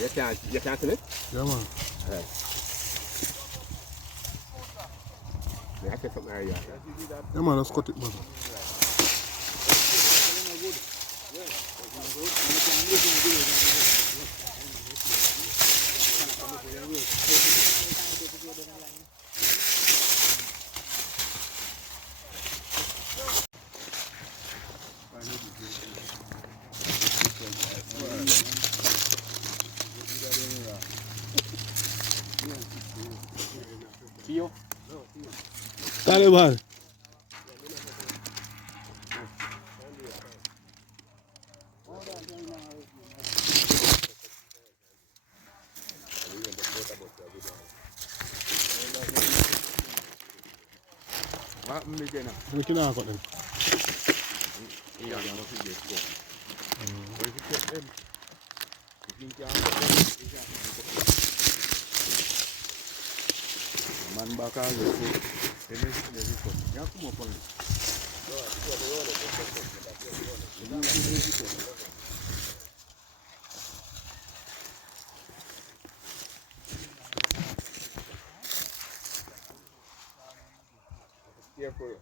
You can't see it? Yeah, man. Right. I take something area. Yeah, man, let's cut it, man. Taliban. Look at that, got them. Man back all the way. Yeah, come up on it. Careful.